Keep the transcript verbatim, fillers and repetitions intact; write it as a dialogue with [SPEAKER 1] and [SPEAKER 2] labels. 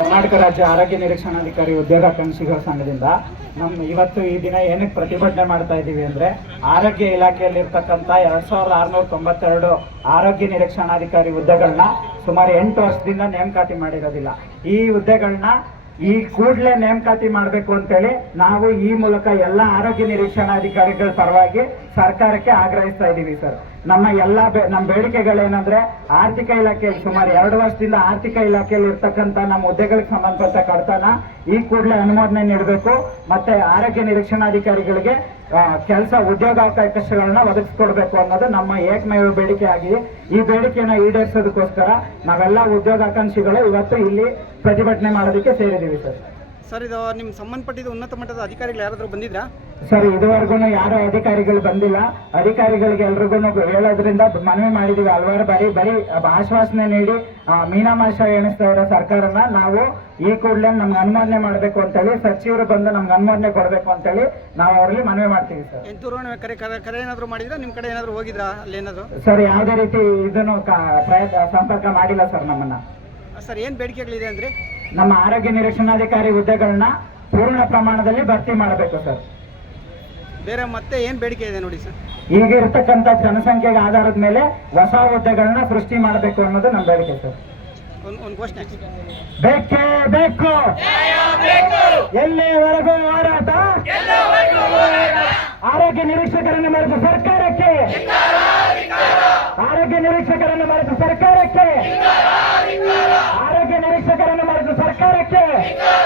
[SPEAKER 1] ಕರ್ನಾಟಕ ರಾಜ್ಯ ಆರೋಗ್ಯ ನಿರೀಕ್ಷಣಾಧಿಕಾರಿ ಉದ್ಯೋಗಾಕಾಂಕ್ಷಿಗಳ ಸಂಘದಿಂದ ನಮ್ಮ ಇವತ್ತು ಈ ದಿನ ಏನಕ್ಕೆ ಪ್ರತಿಭಟನೆ ಮಾಡ್ತಾ ಇದ್ದೀವಿ ಅಂದರೆ, ಆರೋಗ್ಯ ಇಲಾಖೆಯಲ್ಲಿರ್ತಕ್ಕಂಥ ಎರಡು ಸಾವಿರದ ಆರುನೂರ ತೊಂಬತ್ತೆರಡು ಆರೋಗ್ಯ ನಿರೀಕ್ಷಣಾಧಿಕಾರಿ ಹುದ್ದೆಗಳನ್ನ ಸುಮಾರು ಎಂಟು ವರ್ಷದಿಂದ ನೇಮಕಾತಿ ಮಾಡಿರೋದಿಲ್ಲ. ಈ ಹುದ್ದೆಗಳನ್ನ ಈ ಕೂಡಲೇ ನೇಮಕಾತಿ ಮಾಡಬೇಕು ಅಂತೇಳಿ ನಾವು ಈ ಮೂಲಕ ಎಲ್ಲ ಆರೋಗ್ಯ ನಿರೀಕ್ಷಣಾಧಿಕಾರಿಗಳ ಪರವಾಗಿ ಸರ್ಕಾರಕ್ಕೆ ಆಗ್ರಹಿಸ್ತಾ ಇದ್ದೀವಿ ಸರ್. ನಮ್ಮ ಎಲ್ಲ ನಮ್ಮ ಬೇಡಿಕೆಗಳೇನಂದ್ರೆ, ಆರ್ಥಿಕ ಇಲಾಖೆಯಲ್ಲಿ ಸುಮಾರು ಎರಡು ವರ್ಷದಿಂದ ಆರ್ಥಿಕ ಇಲಾಖೆಯಲ್ಲಿ ಇರ್ತಕ್ಕಂಥ ನಮ್ಮ ಹುದ್ದೆಗಳಿಗೆ ಸಂಬಂಧಪಟ್ಟ ಕಡತನ ಈ ಕೂಡಲೇ ಅನುಮೋದನೆ ನೀಡಬೇಕು. ಮತ್ತೆ ಆರೋಗ್ಯ ನಿರೀಕ್ಷಣಾಧಿಕಾರಿಗಳಿಗೆ ಕೆಲಸ ಉದ್ಯೋಗಾವಕಾಶಗಳನ್ನ ಒದಗಿಸ್ಕೊಡ್ಬೇಕು ಅನ್ನೋದು ನಮ್ಮ ಏಕಮೇವ ಬೇಡಿಕೆ ಆಗಿದೆ. ಈ ಬೇಡಿಕೆಯನ್ನು ಈಡೇರಿಸೋದಕ್ಕೋಸ್ಕರ ನಾವೆಲ್ಲ ಉದ್ಯೋಗಾಕಾಂಕ್ಷಿಗಳು ಇವತ್ತು ಇಲ್ಲಿ ಪ್ರತಿಭಟನೆ ಮಾಡೋದಕ್ಕೆ ಸೇರಿದ್ದೀವಿ ಸರ್.
[SPEAKER 2] ಸರ್, ಇದು ನಿಮ್ಮ ಸಂಬಂಧಪಟ್ಟಿದ ಉನ್ನತ ಮಟ್ಟದ ಅಧಿಕಾರಿಗಳು ಯಾರಾದರೂ ಬಂದಿದ್ರಾ?
[SPEAKER 1] ಸರ್, ಇದುವರೆಗೂ ಯಾರು ಅಧಿಕಾರಿಗಳು ಬಂದಿಲ್ಲ. ಅಧಿಕಾರಿಗಳಿಗೆ ಎಲ್ರಿಗೂ ಹೇಳೋದ್ರಿಂದ ಮನವಿ ಮಾಡಿದೀವಿ ಹಲವಾರು ಬಾರಿ. ಬರೀ ಆಶ್ವಾಸನೆ ನೀಡಿ ಮೀನಾಮಾಶ ಎಣಿಸ್ತಾ ಇರೋ ಸರ್ಕಾರನ ನಾವು ಈ ಕೂಡಲೇ ನಮ್ಗೆ ಅನುಮೋದನೆ ಮಾಡಬೇಕು ಅಂತೇಳಿ, ಸಚಿವರು ಬಂದು ನಮ್ಗೆ ಅನುಮೋದನೆ ಕೊಡಬೇಕು ಅಂತೇಳಿ ನಾವು ಅವರಲ್ಲಿ ಮನವಿ ಮಾಡ್ತೀವಿ ಸರ್.
[SPEAKER 2] ದೂರವಾಣಿ ಕರೆ ಕರೆ ಏನಾದರೂ ಮಾಡಿದ್ರೆ ನಿಮ್ಮ ಕಡೆ ಏನಾದರೂ ಹೋಗಿದ್ರಾ ಅಲ್ಲಿ ಏನಾದರೂ?
[SPEAKER 1] ಸರ್, ಯಾವುದೇ ರೀತಿ ಇದನ್ನು ಪ್ರಯತ್ನ ಸಂಪರ್ಕ ಮಾಡಿಲ್ಲ ಸರ್ ನಮ್ಮನ್ನ.
[SPEAKER 2] ಸರ್, ಏನು ಬೇಡಿಕೆಗಳಿದೆ ಅಂದರೆ,
[SPEAKER 1] ನಮ್ಮ ಆರೋಗ್ಯ ನಿರೀಕ್ಷಣಾಧಿಕಾರಿ ಹುದ್ದೆಗಳನ್ನ ಪೂರ್ಣ ಪ್ರಮಾಣದಲ್ಲಿ ಭರ್ತಿ ಮಾಡಬೇಕು ಸರ್.
[SPEAKER 2] ಬೇರೆ ಮತ್ತೆ ಏನು ಬೇಡಿಕೆ ಇದೆ ನೋಡಿ ಸರ್?
[SPEAKER 1] ಈಗ ಇರತಕ್ಕಂಥ ಜನಸಂಖ್ಯೆಗೆ ಆಧಾರದ ಮೇಲೆ ಹೊಸ ಹುದ್ದೆಗಳನ್ನ ಸೃಷ್ಟಿ ಮಾಡಬೇಕು ಅನ್ನೋದು ನಮ್ಮ ಬೇಡಿಕೆ ಸರ್.
[SPEAKER 2] ಒಂದು ಕ್ವಶನ್,
[SPEAKER 1] ಬೇಕೇ ಬೇಕು, ಎಲ್ಲಿವರೆಗೂ ಹೋರಾಟ, ಆರೋಗ್ಯ ನಿರೀಕ್ಷಕರನ್ನು ಮರೆತ ಸರ್ಕಾರಕ್ಕೆ, ಆರೋಗ್ಯ ನಿರೀಕ್ಷಕರನ್ನು ಮರೆತ ಸರ್ಕಾರಕ್ಕೆ, ಆರೋಗ್ಯ ನಿರೀಕ್ಷಕರನ್ನು ಮರೆತ ಸರ್ಕಾರಕ್ಕೆ